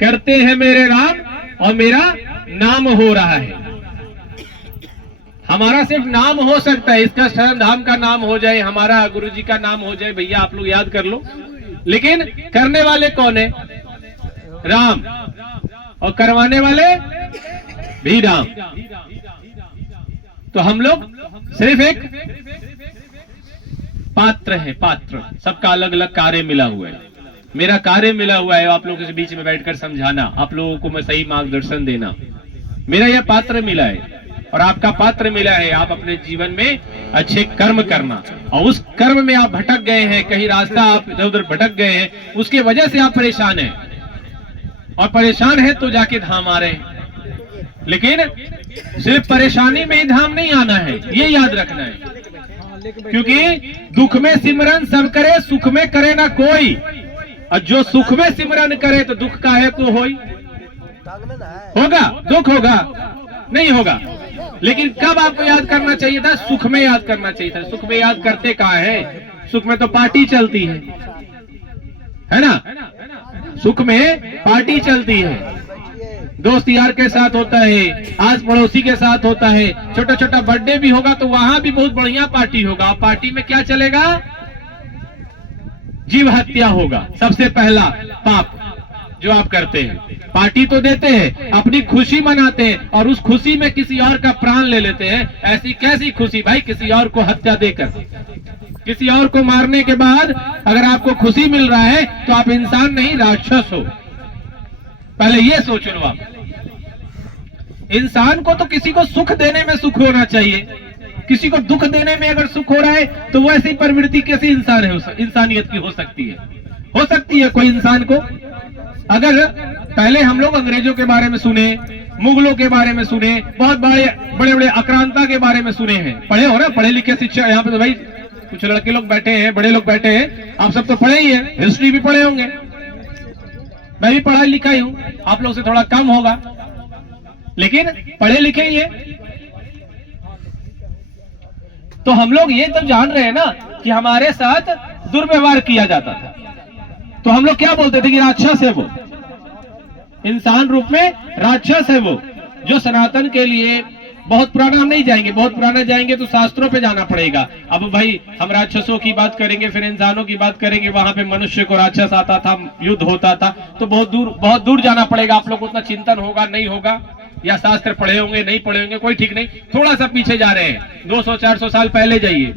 करते हैं मेरे राम और मेरा नाम हो रहा है। हमारा सिर्फ नाम हो सकता है, इसका शरण धाम का नाम हो जाए, हमारा गुरु जी का नाम हो जाए, भैया आप लोग याद कर लो, लेकिन करने वाले कौन है? राम, और करवाने वाले भी राम। तो हम लोग सिर्फ एक पात्र है, पात्र, सबका अलग अलग कार्य मिला हुआ है। मेरा कार्य मिला हुआ है आप लोगों के बीच में बैठकर समझाना, आप लोगों को मैं सही मार्गदर्शन देना, मेरा यह पात्र मिला है। और आपका पात्र मिला है, आप अपने जीवन में अच्छे कर्म करना, और उस कर्म में आप भटक गए हैं, कहीं रास्ता आप इधर उधर भटक गए हैं, उसके वजह से आप परेशान हैं, और परेशान है तो जाके धाम आ रहे हैं। लेकिन सिर्फ परेशानी में ही धाम नहीं आना है, ये याद रखना है, क्योंकि दुख में सिमरन सब करे, सुख में करे ना कोई। और जो सुख में सिमरन करे तो दुख का है को होगा, दुख होगा नहीं होगा। लेकिन कब आपको याद करना चाहिए था? सुख में याद करना चाहिए था। सुख में याद करते कहाँ है? सुख में तो पार्टी चलती है ना? सुख में पार्टी चलती है, दोस्त यार के साथ होता है, आस पड़ोसी के साथ होता है, छोटा छोटा बर्थडे भी होगा तो वहां भी बहुत बढ़िया पार्टी होगा। पार्टी में क्या चलेगा? जीव हत्या होगा, सबसे पहला पाप जो आप करते हैं। पार्टी तो देते हैं, अपनी खुशी मनाते हैं, और उस खुशी में किसी और का प्राण ले लेते हैं। ऐसी कैसी खुशी भाई? किसी और को हत्या देकर, किसी और को मारने के बाद अगर आपको खुशी मिल रहा है तो आप इंसान नहीं, राक्षस हो। पहले ये सोच लो आप। इंसान को तो किसी को सुख देने में सुख होना चाहिए, किसी को दुख देने में अगर सुख हो रहा है तो वैसी प्रवृत्ति कैसी इंसान है, इंसानियत की हो सकती है? हो सकती है कोई इंसान को? अगर पहले हम लोग अंग्रेजों के बारे में सुने, मुगलों के बारे में सुने, बहुत बड़े बड़े आक्रांता के बारे में सुने हैं, पढ़े हो ना, पढ़े लिखे शिक्षा। यहाँ पे तो भाई कुछ लड़के लोग बैठे हैं, बड़े लोग बैठे हैं, आप सब तो पढ़े ही है, हिस्ट्री भी पढ़े होंगे, मैं भी पढ़ा लिखा ही हूँ, आप लोग से थोड़ा कम होगा लेकिन पढ़े लिखे ही है। तो हम लोग ये तो जान रहे हैं ना कि हमारे साथ दुर्व्यवहार किया जाता था, तो हम लोग क्या बोलते थे कि राक्षस है वो, इंसान रूप में राक्षस है वो, जो सनातन के लिए बहुत पुराना हम नहीं जाएंगे, बहुत पुराना जाएंगे तो शास्त्रों पे जाना पड़ेगा। अब भाई हम राक्षसों की बात करेंगे, फिर इंसानों की बात करेंगे, वहां पे मनुष्य को राक्षस आता था, युद्ध होता था, तो बहुत दूर जाना पड़ेगा। आप लोग को उतना चिंतन होगा नहीं होगा, या शास्त्र पढ़े होंगे नहीं पढ़े होंगे, कोई ठीक नहीं, थोड़ा सा पीछे जा रहे हैं, 200-400 साल पहले जाइए।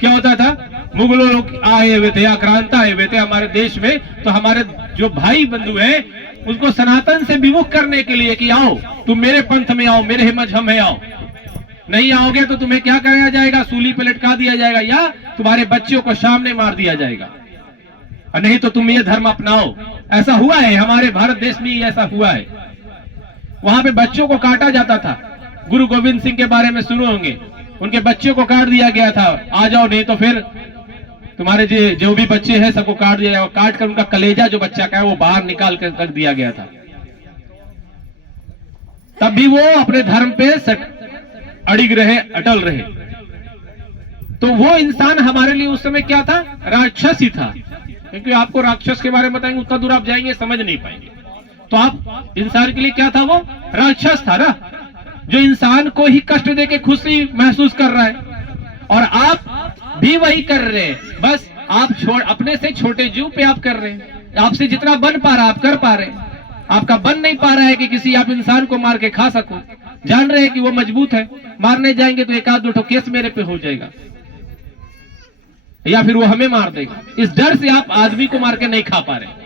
क्या होता था? मुगलों लोग आए हुए थे, आक्रांता आए हुए थे हमारे देश में, तो हमारे जो भाई बंधु हैं उसको सनातन से विमुख करने के लिए कि आओ तुम मेरे पंथ में आओ, मेरे मजहब में आओ, नहीं आओगे तो तुम्हें क्या कराया जाएगा? सूली पे लटका दिया जाएगा, या तुम्हारे बच्चों को सामने मार दिया जाएगा, और नहीं तो तुम ये धर्म अपनाओ। ऐसा हुआ है हमारे भारत देश में, ऐसा हुआ है। वहां पे बच्चों को काटा जाता था, गुरु गोविंद सिंह के बारे में सुने होंगे, उनके बच्चों को काट दिया गया था, आ जाओ नहीं तो फिर तुम्हारे जो भी बच्चे हैं सबको काट दिया जाएगा। काट कर उनका कलेजा जो बच्चा का है वो बाहर निकाल कर रख दिया गया था। तब भी वो अपने धर्म पे अड़िग रहे, अटल रहे। तो वो इंसान हमारे लिए उस समय क्या था? राक्षस ही था, क्योंकि आपको राक्षस के बारे में बताएंगे उतना दूर आप जाएंगे समझ नहीं पाएंगे। तो आप इंसान के लिए क्या था? वो राक्षस था ना, जो इंसान को ही कष्ट देके खुशी महसूस कर रहा है, और आप भी वही कर रहे हैं, बस आप अपने से छोटे जीव पे आप कर रहे हैं। आपसे जितना बन पा रहा आप कर पा रहे हैं, आपका बन नहीं पा रहा है कि किसी आप इंसान को मार के खा सको। जान रहे हैं कि वो मजबूत है, मारने जाएंगे तो एक आध दो केस मेरे पे हो जाएगा, या फिर वो हमें मार देगा। इस डर से आप आदमी को मार के नहीं खा पा रहे।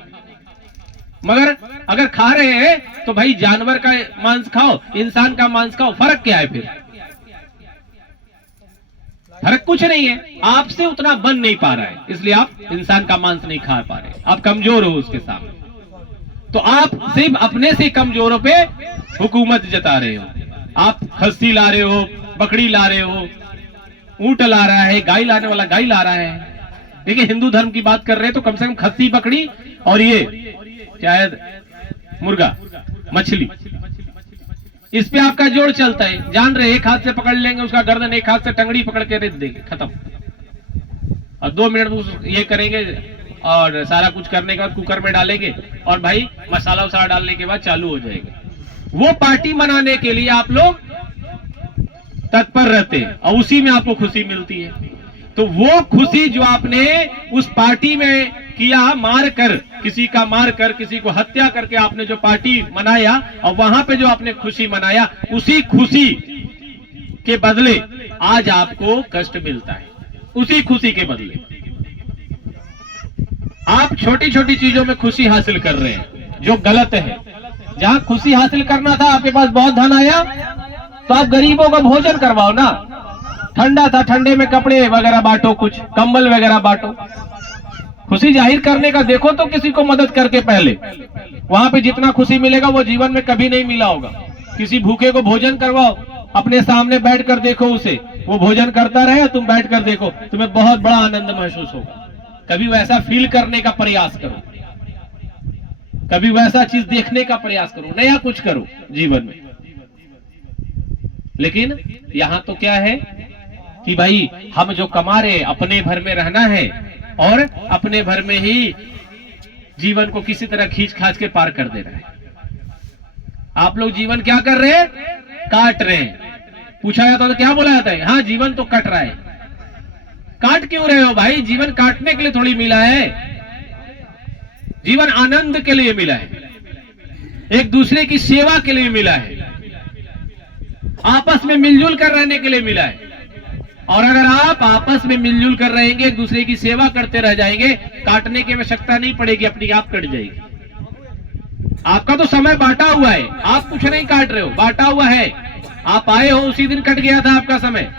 मगर अगर खा रहे हैं तो भाई जानवर का मांस खाओ, इंसान का मांस खाओ, फर्क क्या है? फिर फर्क कुछ नहीं है, आपसे उतना बन नहीं पा रहा है, इसलिए आप इंसान का मांस नहीं खा पा रहे, आप कमजोर हो उसके सामने। तो आप सिर्फ अपने से कमजोरों पे हुकूमत जता रहे हो। आप खस्सी ला रहे हो, बकरी ला रहे हो, ऊंट ला रहा है, गाय लाने वाला गाय ला रहा है। देखिए हिंदू धर्म की बात कर रहे हैं तो कम से कम खस्सी, बकरी और ये शायद मुर्गा, मछली, इस पे आपका जोर चलता है। जान रहे एक हाथ से पकड़ लेंगे उसका गर्दन, एक हाथ से टंगड़ी पकड़ के रेत देंगे, खत्म। और 2 मिनट ये करेंगे, और सारा कुछ करने के बाद कुकर में डालेंगे और भाई मसाला वसाला डालने के बाद चालू हो जाएगा। वो पार्टी मनाने के लिए आप लोग तत्पर रहते हैं और उसी में आपको खुशी मिलती है। तो वो खुशी जो आपने उस पार्टी में किया, मार कर किसी का, मार कर किसी को हत्या करके आपने जो पार्टी मनाया और वहां पे जो आपने खुशी मनाया, उसी खुशी के बदले आज आपको कष्ट मिलता है। उसी खुशी के बदले आप छोटी छोटी चीजों में खुशी हासिल कर रहे हैं जो गलत है। जहां खुशी हासिल करना था, आपके पास बहुत धन आया तो आप गरीबों का भोजन करवाओ ना। ठंडा था, ठंडे में कपड़े वगैरह बांटो, कुछ कंबल वगैरह बांटो। खुशी जाहिर करने का देखो तो किसी को मदद करके पहले, वहां पे जितना खुशी मिलेगा वो जीवन में कभी नहीं मिला होगा। किसी भूखे को भोजन करवाओ, अपने सामने बैठ कर देखो उसे, वो भोजन करता रहे, तुम बैठ कर देखो, तुम्हें बहुत बड़ा आनंद महसूस होगा। कभी वैसा फील करने का प्रयास करो, कभी वैसा चीज देखने का प्रयास करो, नया कुछ करो जीवन में। लेकिन यहां तो क्या है कि भाई हम जो कमा रहे अपने भर में रहना है और अपने भर में ही जीवन को किसी तरह खींच खाच के पार कर दे रहे हैं। आप लोग जीवन क्या कर रहे हैं? काट रहे हैं। पूछा जाता तो क्या बोला जाता है? हाँ, जीवन तो कट रहा है। काट क्यों रहे हो भाई? जीवन काटने के लिए थोड़ी मिला है, जीवन आनंद के लिए मिला है, एक दूसरे की सेवा के लिए मिला है, आपस में मिलजुल कर रहने के लिए मिला है। और अगर आप आपस में मिलजुल कर रहेंगे, एक दूसरे की सेवा करते रह जाएंगे, काटने की आवश्यकता नहीं पड़ेगी, अपनी आप कट जाएगी। आपका तो समय बांटा हुआ है, आप कुछ नहीं काट रहे हो, बांटा हुआ है। आप आए हो उसी दिन कट गया था आपका समय।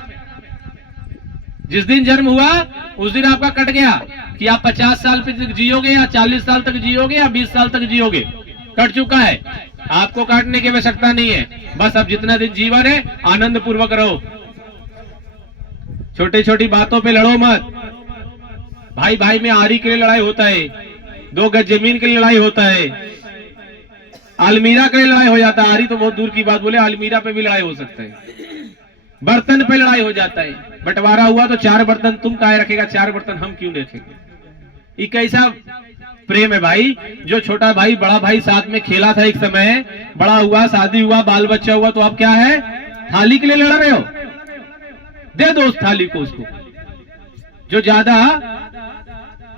जिस दिन जन्म हुआ उस दिन आपका कट गया कि आप 50 साल तक जियोगे या 40 साल तक जियोगे या 20 साल तक जियोगे। कट चुका है, आपको काटने की आवश्यकता नहीं है। बस अब जितना दिन जीवन है आनंद पूर्वक रहो। छोटी छोटी बातों पे लड़ो मत। भाई भाई में आरी के लिए लड़ाई होता है, 2 गज जमीन के लिए लड़ाई होता है, अलमीरा के लिए लड़ाई हो जाता है। आरी तो बहुत दूर की बात बोले, अलमीरा पे भी लड़ाई हो सकता है। बर्तन पे लड़ाई हो जाता है, बंटवारा हुआ तो 4 बर्तन तुम काहे रखेगा, 4 बर्तन हम क्यों रखेंगे। ये कैसा प्रेम है भाई? जो छोटा भाई बड़ा भाई साथ में खेला था एक समय, बड़ा हुआ, शादी हुआ, बाल बच्चा हुआ, तो अब क्या है? थाली के लिए लड़ रहे हो? दे दो उस थाली को, उसको जो ज्यादा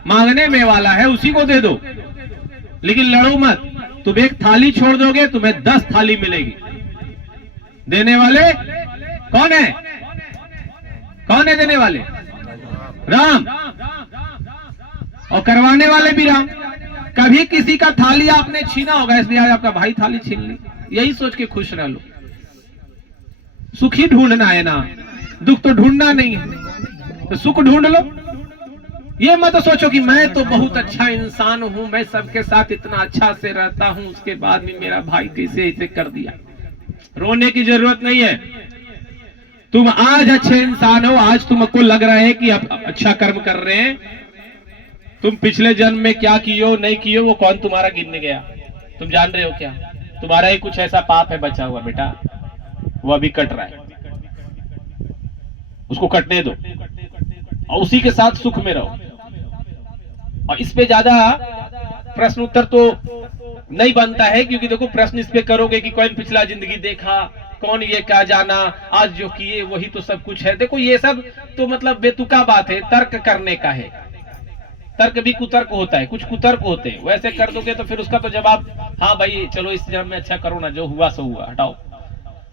मांगने में वाला है उसी को दे दो, लेकिन लड़ो मत। तुम एक थाली छोड़ दोगे तुम्हें 10 थाली मिलेगी। देने वाले कौन है? कौन है देने वाले? राम। और करवाने वाले भी राम। कभी किसी का थाली आपने छीना होगा, इसलिए आज आपका भाई थाली छीन ली। यही सोच के खुश रह लो। सुखी ढूंढना है ना, दुख तो ढूंढना नहीं है, तो सुख ढूंढ लो। ये मत सोचो कि मैं तो बहुत अच्छा इंसान हूं, मैं सबके साथ इतना अच्छा से रहता हूं, उसके बाद भी मेरा भाई कैसे इसे कर दिया। रोने की जरूरत नहीं है। तुम आज अच्छे इंसान हो, आज तुमको लग रहा है कि आप अच्छा कर्म कर रहे हैं। तुम पिछले जन्म में क्या कियो नहीं कियो वो कौन तुम्हारा गिनने गया? तुम जान रहे हो क्या? तुम्हारा ही कुछ ऐसा पाप है बचा हुआ बेटा, वो अभी कट रहा है, उसको कटने दो और उसी के साथ सुख में रहो। और इस पे ज्यादा प्रश्न उत्तर तो नहीं बनता है, क्योंकि देखो प्रश्न इस पे करोगे कि कौन पिछला जिंदगी देखा, कौन ये क्या जाना, आज जो किए वही तो सब कुछ है। देखो ये सब तो मतलब बेतुका बात है, तर्क करने का है। तर्क भी कुतर्क होता है, कुछ कुतर्क होते हैं। वैसे कर दोगे तो फिर उसका तो जवाब हाँ भाई चलो इस जन्म में अच्छा करो ना, जो हुआ सो हुआ, हटाओ।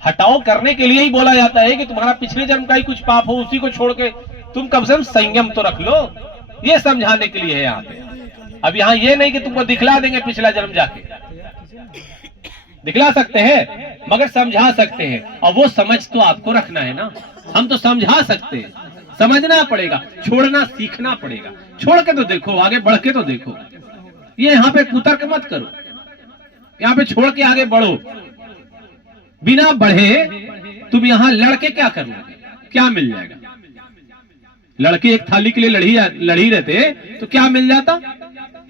हटाओ करने के लिए ही बोला जाता है कि तुम्हारा पिछले जन्म का ही कुछ पाप हो, उसी को छोड़ के तुम कम से कम संयम तो रख लो। ये समझाने के लिए है यहाँ पे। अब यहाँ ये नहीं कि तुमको दिखला देंगे पिछला जन्म जाके, दिखला सकते हैं मगर समझा सकते हैं, और वो समझ तो आपको रखना है ना। हम तो समझा सकते हैं, समझना पड़ेगा, छोड़ना सीखना पड़ेगा। छोड़ के तो देखो, आगे बढ़ के तो देखो। ये यहाँ पे कुतर्क मत करो, यहाँ पे छोड़ के आगे बढ़ो। बिना बढ़े तुम यहाँ लड़के क्या करोगे? क्या मिल जाएगा? लड़के एक थाली के लिए लड़ी रहते तो क्या मिल जाता?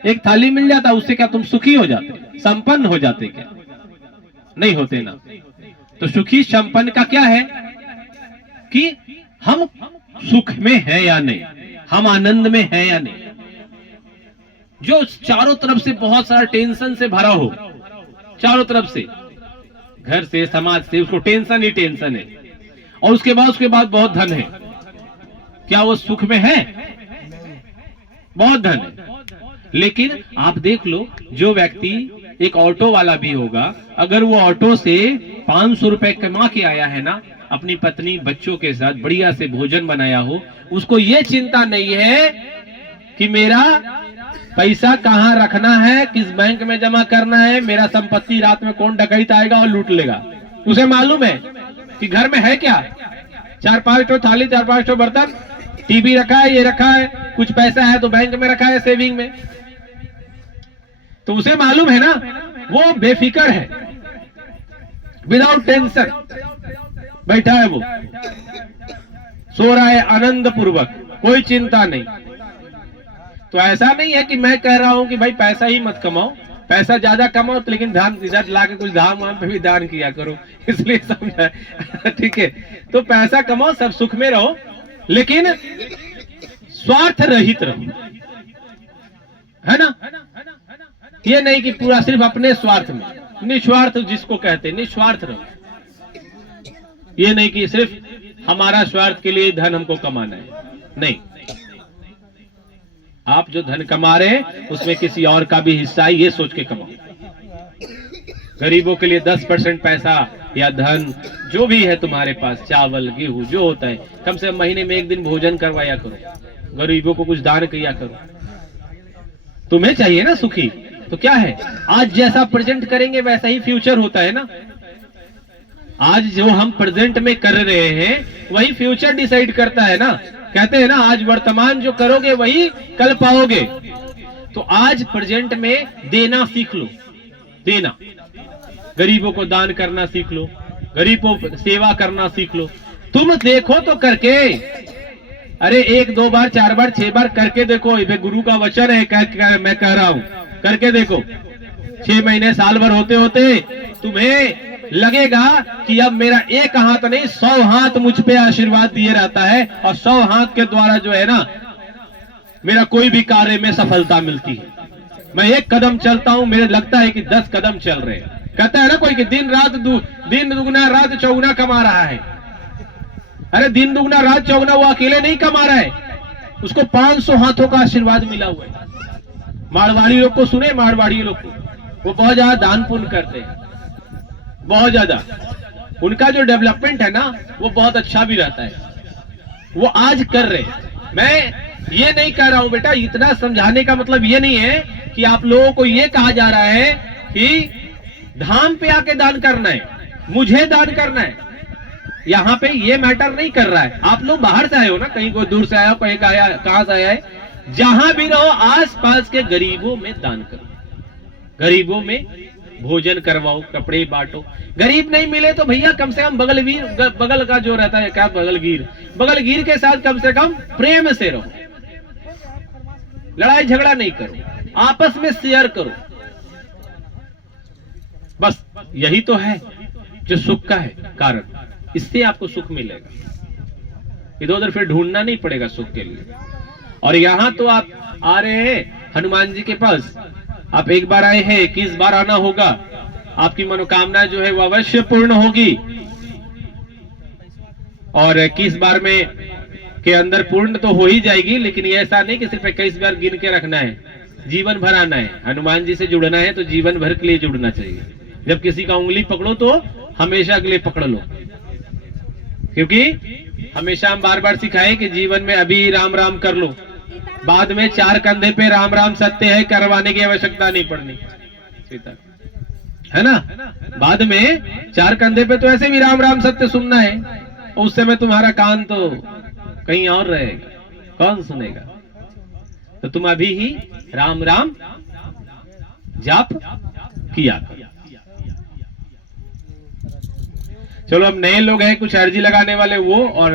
एक थाली मिल जाता, उससे क्या तुम सुखी हो जाते, संपन्न हो जाते? क्या नहीं होते ना। तो सुखी संपन्न का क्या है कि हम सुख में है या नहीं, हम आनंद में है या नहीं। जो चारों तरफ से बहुत सारा टेंशन से भरा हो, चारों तरफ से, घर से, समाज से, उसको टेंशन ही टेंशन है, और उसके बाद बहुत धन है, क्या वो सुख में है? बहुत धन है। लेकिन आप देख लो, जो व्यक्ति एक ऑटो वाला भी होगा, अगर वो ऑटो से 500 रुपए कमा के आया है ना, अपनी पत्नी बच्चों के साथ बढ़िया से भोजन बनाया हो, उसको ये चिंता नहीं है कि मेरा पैसा कहाँ रखना है, किस बैंक में जमा करना है, मेरा संपत्ति रात में कौन डकैत आएगा और लूट लेगा। उसे मालूम है कि घर में है क्या, 4-5 ठो थाली, 4-5 ठो बर्तन, टीवी रखा है, ये रखा है, कुछ पैसा है तो बैंक में रखा है, सेविंग में। तो उसे मालूम है ना, वो बेफिक्र है, विदाउट टेंशन बैठा है, वो सो रहा है आनंद पूर्वक, कोई चिंता नहीं। तो ऐसा नहीं है कि मैं कह रहा हूं कि भाई पैसा ही मत कमाओ, पैसा ज्यादा कमाओ तो लेकिन धान इधर लाके कुछ धाम वाम पे भी दान किया करो, इसलिए समझा। ठीक है, तो पैसा कमाओ, सब सुख में रहो, लेकिन स्वार्थ रहित रहो, है ना। ये नहीं कि पूरा सिर्फ अपने स्वार्थ में, निस्वार्थ जिसको कहते हैं, निस्वार्थ रहो। ये नहीं कि सिर्फ हमारा स्वार्थ के लिए धन हमको कमाना है, नहीं। आप जो धन कमा रहे हैं उसमें किसी और का भी हिस्सा है, ये सोच के कमाओ। गरीबों के लिए 10% पैसा या धन जो भी है तुम्हारे पास, चावल गेहूं जो होता है, कम से कम महीने में 1 दिन भोजन करवाया करो, गरीबों को कुछ दान किया करो। तुम्हें चाहिए ना सुखी, तो क्या है, आज जैसा प्रेजेंट करेंगे वैसा ही फ्यूचर होता है ना। आज जो हम प्रेजेंट में कर रहे हैं वही फ्यूचर डिसाइड करता है ना। कहते हैं ना, आज वर्तमान जो करोगे वही कल पाओगे। तो आज प्रेजेंट में देना सीख लो, देना, गरीबों को दान करना सीख लो, गरीबों को सेवा करना सीख लो। तुम देखो तो करके, अरे 1, 2 बार, 4 बार, 6 बार करके देखो, ये गुरु का वचन है, मैं कह रहा हूं, करके देखो। 6 महीने, साल भर होते होते तुम्हें लगेगा कि अब मेरा एक हाथ नहीं 100 हाथ मुझ पे आशीर्वाद दिए रहता है, और 100 हाथ के द्वारा जो है ना मेरा कोई भी कार्य में सफलता मिलती है। मैं 1 कदम चलता हूं, मेरे लगता है कि 10 कदम चल रहे हैं। कहता है ना कोई कि दिन दुगना रात चौगुना कमा रहा है। अरे दिन दुगना रात चौगुना वो अकेले नहीं कमा रहा है, उसको 500 हाथों का आशीर्वाद मिला हुआ है। मारवाड़ी लोग को सुने, मारवाड़ी लोग को, वो बहुत ज्यादा दान पुण्य करते हैं, बहुत ज्यादा। उनका जो डेवलपमेंट है ना वो बहुत अच्छा भी रहता है, वो आज कर रहे। मैं ये नहीं कह रहा हूं बेटा, इतना समझाने का मतलब ये नहीं है कि आप लोगों को ये कहा जा रहा है कि धाम पे आके दान करना है, मुझे दान करना है। यहाँ पे ये मैटर नहीं कर रहा है। आप लोग बाहर से आए हो ना, कहीं कोई दूर से आया हो, कहीं कहां से आया है, जहां भी रहो आस पास के गरीबों में दान करो, गरीबों में भोजन करवाओ, कपड़े बांटो। गरीब नहीं मिले तो भैया कम से कम बगल का जो रहता है, क्या बगलगीर के साथ कम से कम प्रेम से रहो, लड़ाई झगड़ा नहीं करो, आपस में शेयर करो। बस यही तो है जो सुख का है कारण, इससे आपको सुख मिलेगा। इधर उधर फिर ढूंढना नहीं पड़ेगा सुख के लिए। और यहाँ तो आप आ रहे हैं हनुमान जी के पास, आप एक बार आए हैं, 21 बार आना होगा, आपकी मनोकामना जो है वो अवश्य पूर्ण होगी। और 21 बार में के अंदर पूर्ण तो हो ही जाएगी, लेकिन ये ऐसा नहीं कि सिर्फ 21 बार गिन के रखना है, जीवन भर आना है। हनुमान जी से जुड़ना है तो जीवन भर के लिए जुड़ना चाहिए। जब किसी का उंगली पकड़ो तो हमेशा के लिए पकड़ लो, क्योंकि हमेशा हम बार बार सिखाए कि जीवन में अभी राम राम कर लो, बाद में 4 कंधे पे राम राम सत्य है करवाने की आवश्यकता नहीं पड़नी, है ना। बाद में 4 कंधे पे तो ऐसे भी राम राम सत्य सुनना है, उस समय तुम्हारा कान तो कहीं और रहेगा, कौन सुनेगा। तो तुम अभी ही राम राम जाप किया करो। चलो अब नए लोग हैं कुछ अर्जी लगाने वाले, वो और